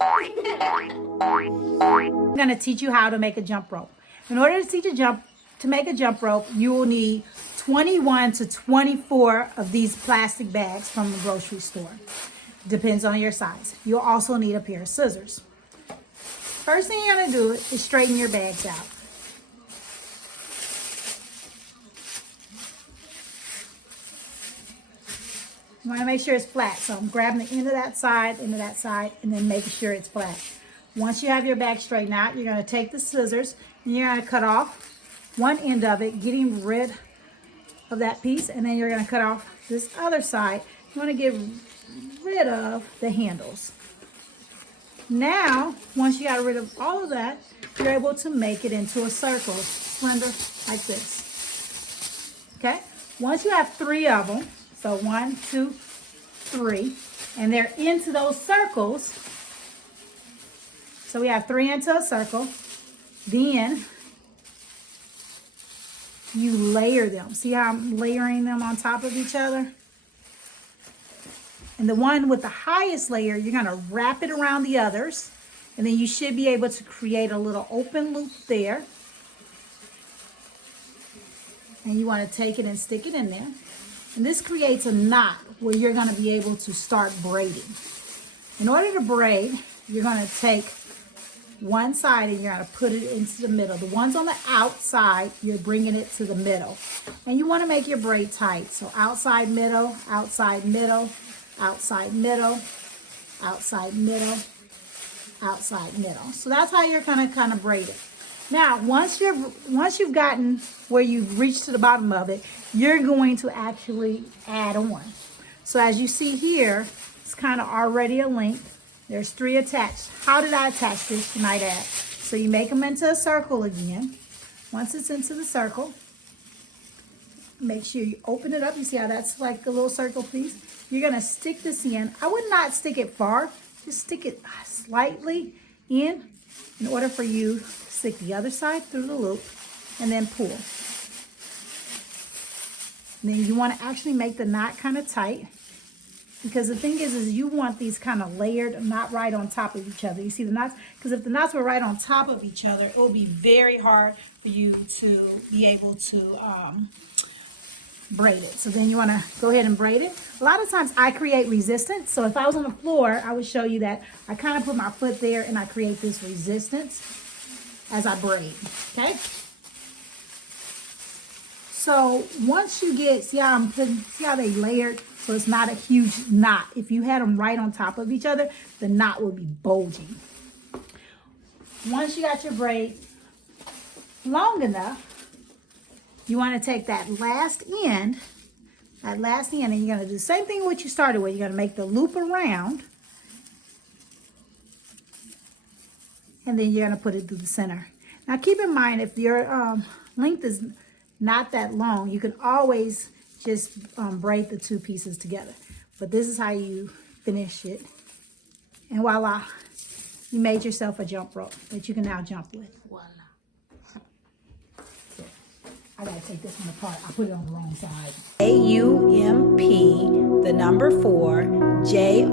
I'm going to teach you how to make a jump rope. In order to make a jump rope, you will need 21 to 24 of these plastic bags from the grocery store. Depends on your size. You'll also need a pair of scissors. First thing you're going to do is straighten your bags out. You want to make sure it's flat. So I'm grabbing the end of that side, and then making sure it's flat. Once you have your bag straightened out, you're going to take the scissors and you're going to cut off one end of it, getting rid of that piece, and then you're going to cut off this other side. You want to get rid of the handles. Now, once you got rid of all of that, you're able to make it into a circle, slender like this. Okay? Once you have 3 of them, so 1, 2, 3, and they're into those circles. So we have 3 into a circle. Then you layer them. See how I'm layering them on top of each other? And the one with the highest layer, you're going to wrap it around the others. And then you should be able to create a little open loop there. And you want to take it and stick it in there. And this creates a knot where you're going to be able to start braiding. In order to braid, you're going to take one side and you're going to put it into the middle. The ones on the outside, you're bringing it to the middle. And you want to make your braid tight. So outside, middle, outside, middle, outside, middle, outside, middle, outside, middle. So that's how you're going to kind of braid it. Now, once you've gotten where you've reached to the bottom of it, you're going to actually add on. So as you see here, it's kind of already a length. There's 3 attached. How did I attach this, you might add? So you make them into a circle again. Once it's into the circle, make sure you open it up. You see how that's like a little circle piece? You're going to stick this in. I would not stick it far. Just stick it slightly in order for you to stick the other side through the loop and then pull. And then you want to actually make the knot kind of tight, because the thing is you want these kind of layered, not right on top of each other. You see the knots? Because if the knots were right on top of each other, it will be very hard for you to be able to braid it. So then you want to go ahead and braid it. A lot of times I create resistance. So if I was on the floor, I would show you that I kind of put my foot there and I create this resistance as I braid. Okay? So once you get, see how they layered? So it's not a huge knot. If you had them right on top of each other, the knot would be bulging. Once you got your braid long enough, you want to take that last end, and you're going to do the same thing what you started with. You're going to make the loop around, and then you're going to put it through the center. Now keep in mind, if your length is not that long, you can always just braid the 2 pieces together. But this is how you finish it. And voila, you made yourself a jump rope that you can now jump with. Voila. So, I gotta take this one apart. I put it on the wrong side. AUMP, the number 4, JOY.life.